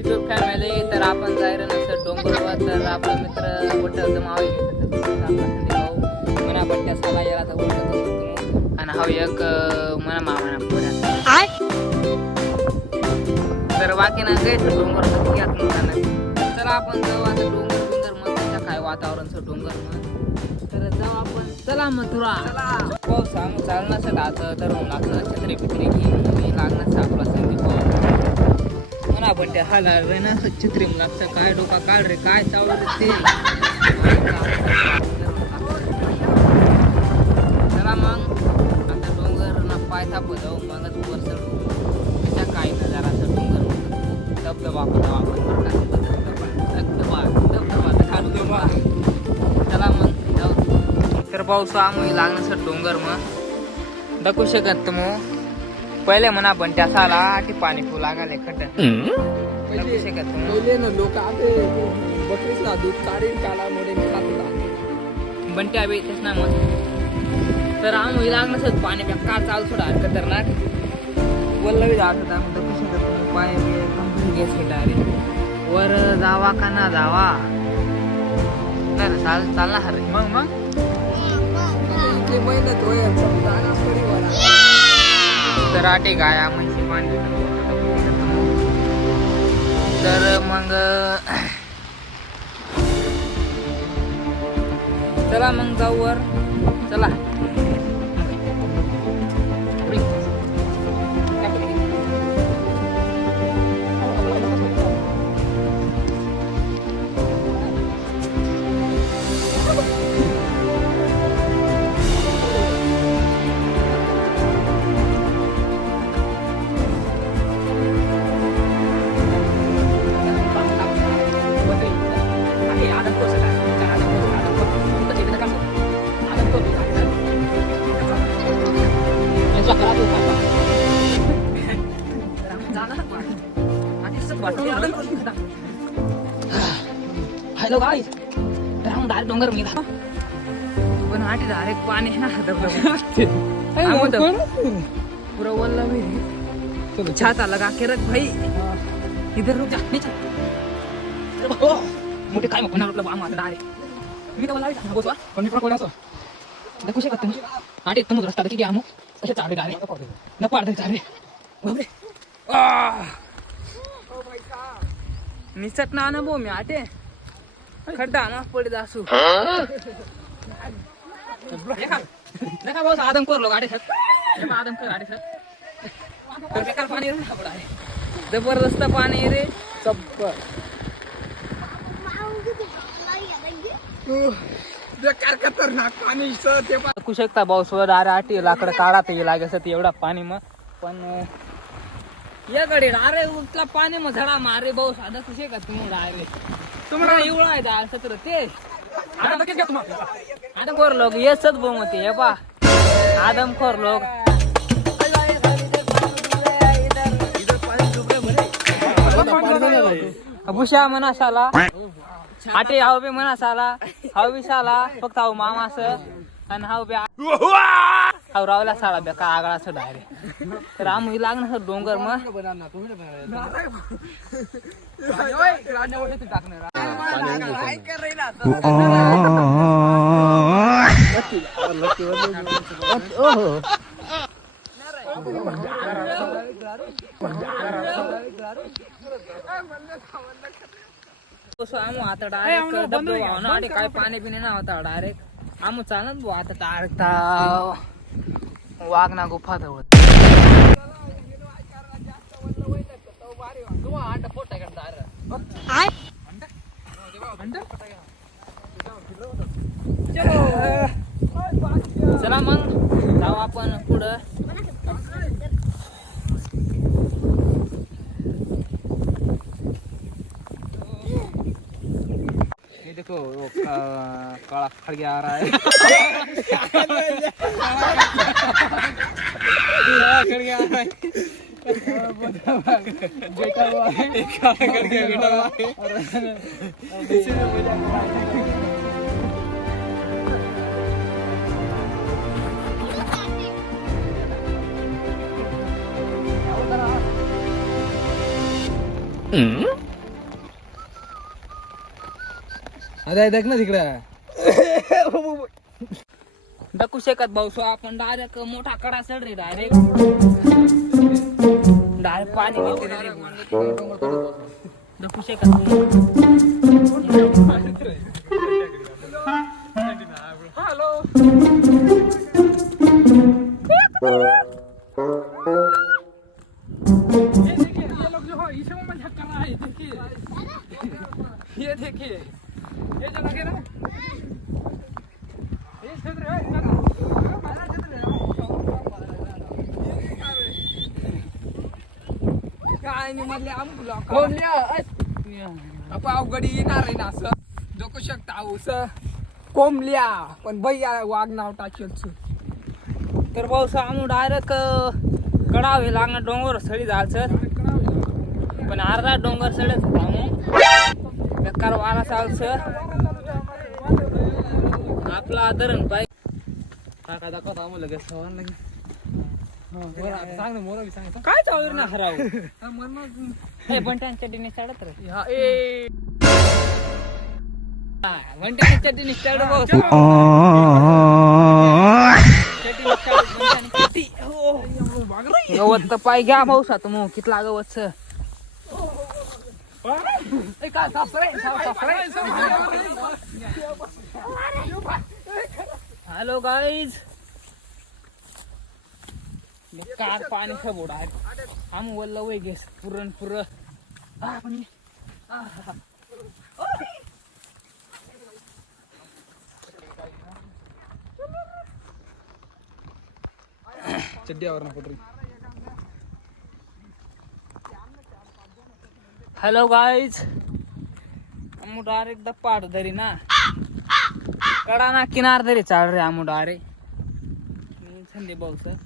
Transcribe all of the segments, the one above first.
YouTube family. तर आपण जायला नसतं डोंगरवर. तर आपला मित्र मोठं जमावे भाऊ म्हणा बट्ट्या साला याला तर ओळखत असतो. आणि हा एक म्हणा मामा पुढ्या. तर बाकी ना जायचं डोंगर चला आपण जाऊ आता डोंगर मग काय वातावरणचं डोंगर मग. तर जाऊ आपण. चला मथुरा. हो सांग चालणार सर आता तर लागतं छत्री पित्री की लागणार आपला संदीप म्हणा पण त्या हा लागले ना छत्री लागतं. काय डोका काढ रे काय चावलं रे ते. चला मग आता डोंगर ना पाय थाप जाऊ मगच वर चढू. त्याच्या काय ना जरासं डोंगर धबधबा धबधबा. चला मग जाऊ. तर पाऊस आम्ही लागणार सर डोंगर मग दाखवू शकत मग पहिले म्हणा पण त्या साला की पाणी फुल लागाले खड्डा दाखवू शकत पहिले ना लोक आते बकरीचा दूध काढीन काला मोडे खात होता बंट्या बी तेच ना मग. तर आम्ही लागणार सर पाणी का चाल थोडा खतरनाक वल्लवी जात होता मग दाखवू शकत मग पाय कंपनी गॅस रे वर जावा का ना जावा. नाही चालणार रे मग मेहनत होय तर आटे गाया म्हणजे मांडली. तर मग चला मग जाऊ वर. चला हॅलो गाईस. तर हम डायरेक्ट डोंगर में था पण आटे डायरेक्ट पाणी ना पूरा वल्ला में छाता लगा के रख भाई. इधर रुक जा नीचे. मोठे काय मग आपलं बाम आता डायरेक्ट मी तर लाईट बोलतो पण मी कोण असं दाखवू शकत तुम्ही आटे तुम रस्ता की घ्या मग असे चाडे डायरेक्ट न पाडते चाडे बापरे. निसट ना ना बो मी आटे खड्डा ना पडत असू देखा भाऊ आदम कर लो गाडी सर आदम कर गाडी सर बेकार पाणी जबरदस्त पाणी रे चप्पल बेकार खतरनाक पाणी ते दाखवू शकता भाऊ सोड अरे आटी लाकडं काढा ते लागे ते एवढा पाणी मग पण या गडी अरे उठला पाणी मग झडा मारे भाऊ साधा कुशे का तुम्ही अरे तुम्हाला एवढा आहे दार सत्र ते आदम खोर लोक येसच बोमते हे पा आदम खोर लोक भुशा म्हणा साला आटे हाव बे म्हणा साला हाव बी साला फक्त हाव मामा असं आणि हाव बे हाव रावला साला बेका आगळा असं डायरेक्ट. तर आम्ही लागणार सर डोंगर मग आता डायरेक्ट काय पाणी पिणे ना होता डायरेक्ट आम्ही चालत भाऊ आता डायरेक्ट वाघना गुफा जवळ. चला मग जाऊ आपण पुढं. देखो काला खड़ गया आ रहा है खड़ गया आ रहा है बेटा हुआ है खड़ गया बेटा हुआ है अरे देख ना तिकडे. दकू शकत भाऊ आपण डायरेक्ट मोठा कडा चढ रे डायरेक्ट पाणी घेते रे दकू शकत ये देखिए ये जो लगे ना ये क्षेत्र है काय नाही मधले आम कोणल्या आपण अवघडी येणार आहे ना असं डोकू शकता ऊस कोंबल्या पण भैया वाघ नाव टाकेल तर भाऊ आम्ही डायरेक्ट कडावे लागणार डोंगर सळी जायचं पण अर्धा डोंगर सडत होता बेकार वारा चालचं आपला धरण पाय काका दाखवता आम्हाला लगेच सवान लगे सांग ना मोरा सांग काय चालू ना हराव हे बंट्याच्या चड्डीने चढत रे बंट्याच्या चड्डीने चढ भाऊ गवत पाय घ्या भाऊसा तू मग कितला गवत हॅलो गाईज कार पाणी सबोड आहे आम वल्ल वय घेस पुरण पुर चड्डीवर ना पटरी. हेलो गाइस हम डायरेक्ट द पाड़ धरी ना कडा ना किनार धरी चाल रे आमू डायरेक्ट संदीप भाऊ सर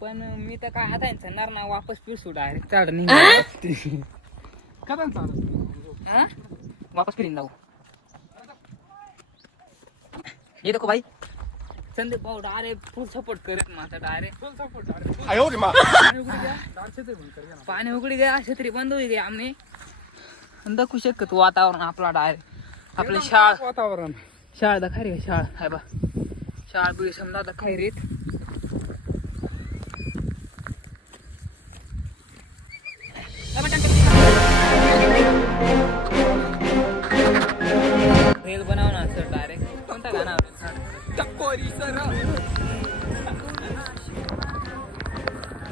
पण मी तर काय आता चढणार ना वापस पिसू डायरेक्ट चढ नाही कदम चालत वापस फिरीन जाऊ ये देखो भाई संदीप भाऊ डायरेक्ट फुल सपोर्ट करत माझा डायरेक्ट फुल सपोर्ट डायरेक्ट आयो रे मां पाणी उघडी गया छत्री बंद होई गई आमने दखू शकत वातावरण आपला डायरेक्ट आपले शाळ वातावरण शाळ दखाय रे शाळ हाय बा शाळ बिळ समजा दखाय रे रेल बनाव ना सर डायरेक्ट कोणता गाणं टप्पोरी सर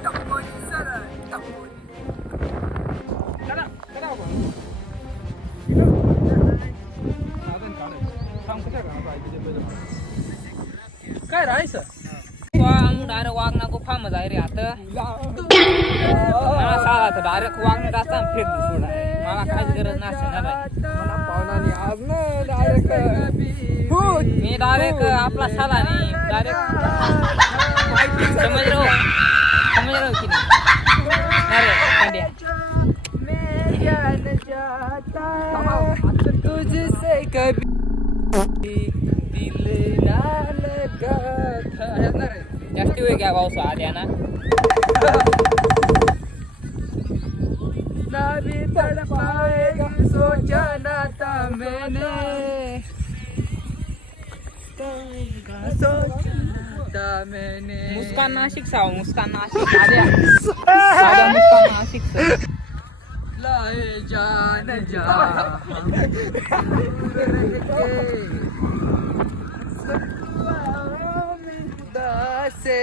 टप्पोरी सर टप्पोरी चला चला आपण साधन काढायचं काम कशा करणार पाहिजे काय राहायचं आम डायरेक्ट वागना गुफा मध्ये आहे रे आता मला सांगा डायरेक्ट वागणं रास्ता फेक सोडा मला काहीच गरज नसणार मला पाहुणाने आज ना डायरेक्ट मी डायरेक्ट आपला साला नाही डायरेक्ट समज रहो की नाही अरे पंड्या तुझसे कभी दिल ना लगा था जास्ती वेळ घ्या पाऊस आल्या ना ना भी तड़पाएगा सोचा ना था मैंने सोचा था मैंने मुस्कान नाशिक साव मुस्कान नाशिक आल्या साधा मुस्कान नाशिक लाए जान जा से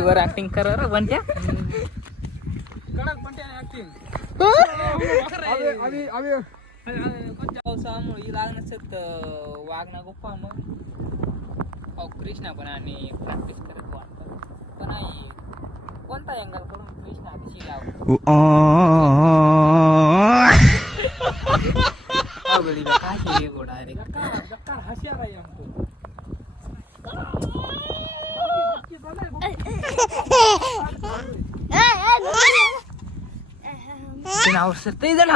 वर ऍक्टिंग कर बनत्या कडक म्हणते ऍक्टिंग आम्ही पावसामुळे लागण्याचं वागणं गुप्पा मग कृष्णा पण आणि प्रॅक्टिस करत वाटतं पण आई कोणता अँगल करून कृष्णा दिशी लाव काय डायरेक्ट हसिया रही हमको नाव ते जण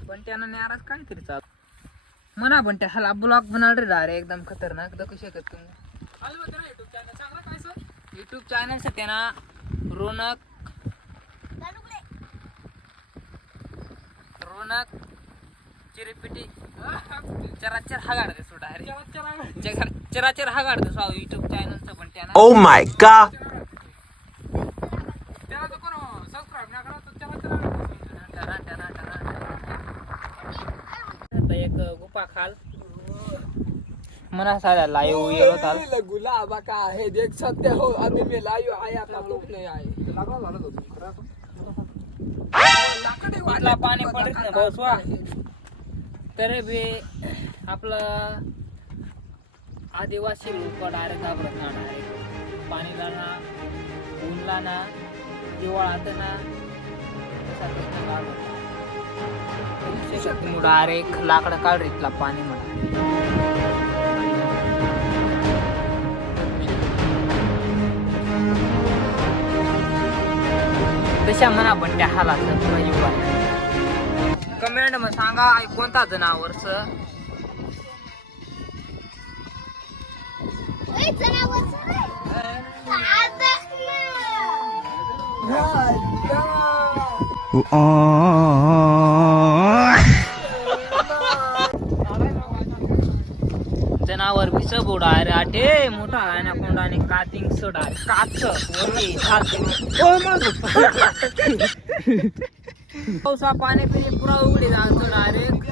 पण त्यानं नाराज काहीतरी चालू म्हणा पण त्याला ब्लॉग बनवणार डायरेक्ट एकदम खतरनाक दाखवू शकत तुम्ही युट्यूब चॅनल साठी ना रोनक चिरीपिटी चराचर हा गाडते सो डायरेक्ट चराचर हा गाडते सो युट्यूब चॅनलचं पण त्यांना Oh my god! एक गुफा खाल मना सारा लाईव्ह येलो ताल गुलाबा का है देख सकते हो अभी मैं लाइव आया था तुम नहीं आए इथला पाणी पडत नाही बसवा तरी बी आपलं आदिवासी लोक डायरेक्ट घाबरत ना डायरेक्ट पाणीला ना ऊनला ना हिवाळ्यात ना डायरेक्ट लाकडं काढ इथला पाणी म्हणा तशा म्हणा पण त्या हालाचं पुरा युवा कमेंट मध्ये सांगा कोणता जनावरच जनावर बी सबोडा अरे आटे मोठा आहे ना कोंडाने कातिंग सोडा काच पावसा पाणी पिणे पुरा उघडी जातो डायरेक्ट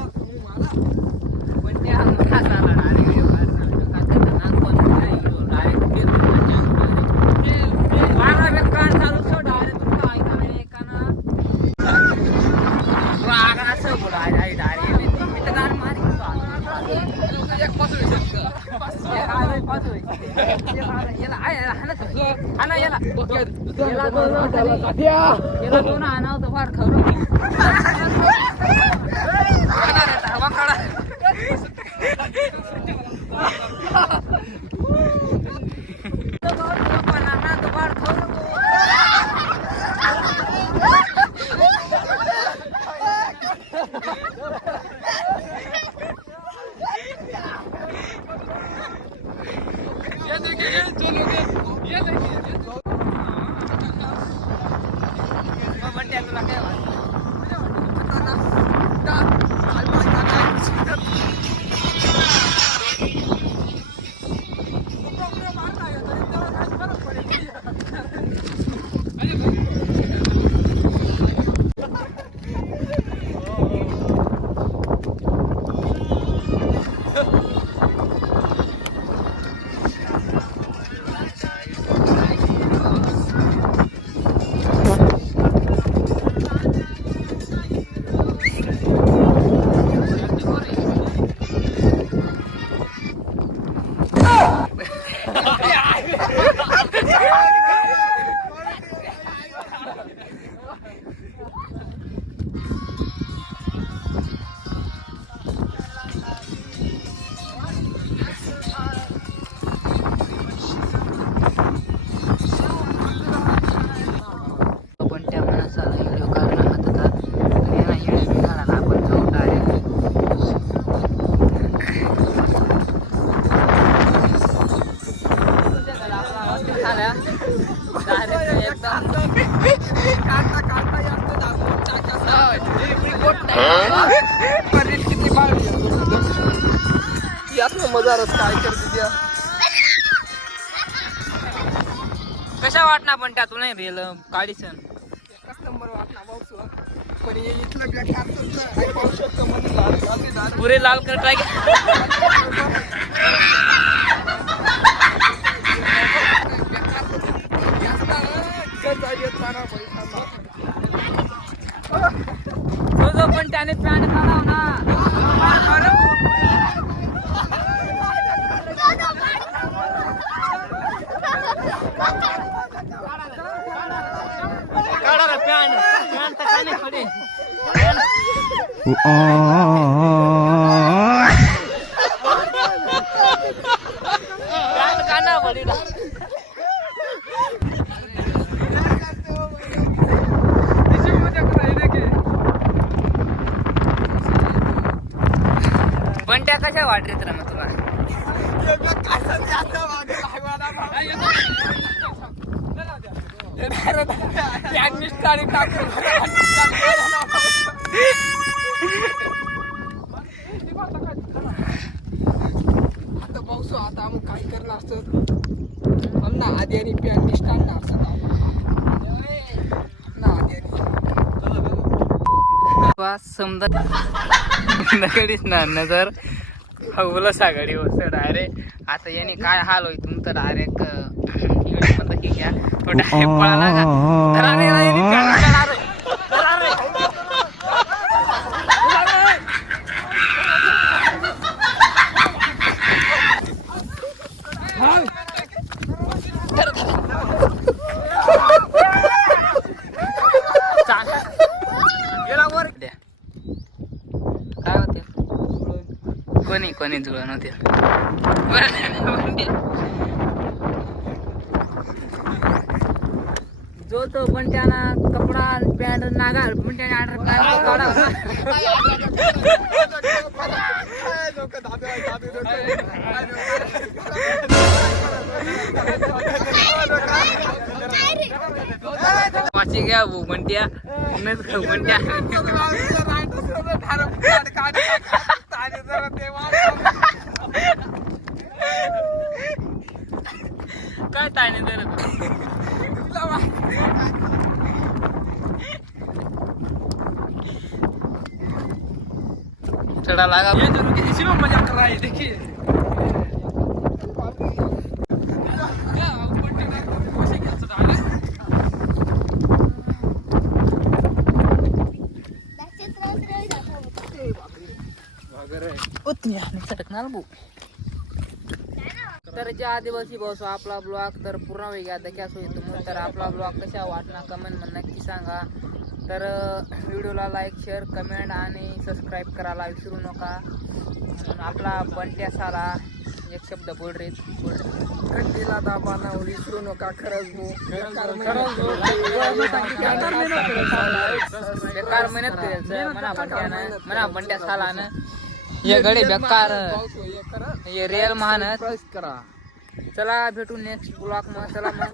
पण ते मोठा झाला दोन आणा होतं फार खरं कशा वाटणार पण त्यातून नाही रेल काढीसन एकच नंबर वाटणार भाऊ पण हे इथलं बेकार पाहू शकतो म्हणजे पुरे लाल कर ट्राय पण त्याने पॅन्ट काढाव ना काढा पॅन्ट पॅन्ट काय नाही पडे पॅन्ट काढा पडे पण त्या वाटत रे मग तुला आता पाऊस आता आम्ही काय करणार असत आमना आधी आणि पॅन निष्ठांना असत समजा नकडीच ना नजर हवलं सागडी होत डायरेक्ट आता याने काय हाल होई तुमचं डायरेक्ट म्हणलं की घ्या तो डायरेक्ट पळाला का धरा रे, रे, रे, धरा रे, धरा रे. चाल. गेला वर. द्या. काय होते कोणी जुळण होते जो तो पण त्यांना कपडा पॅन्ट नागाल पण त्याने ऑर्डर वाची घ्या भाऊ म्हणत्या म्हणत्या काय ताणे जरा चढ़ा लगा ये जरूर कि इसी में मजा कर रहा है देखिए तर जे आदिवासी भाऊ आपला ब्लॉग तर पूर्ण वेगळा आता क्या सोयी तर आपला ब्लॉग कशा वाटला कमेंट मध्ये नक्की सांगा तर व्हिडिओला लाईक शेअर कमेंट आणि सबस्क्राईब करायला विसरू नका आपला बंट्या साला एक शब्द बोल रे घंटीला दाबाना विसरू नका खरंच बेकार मेहनत करायचं मना बंट्या सालानं ये गडे बेकार ये रिअल महानत करा चला भेटू नेक्स्ट ब्लॉग मग चला मग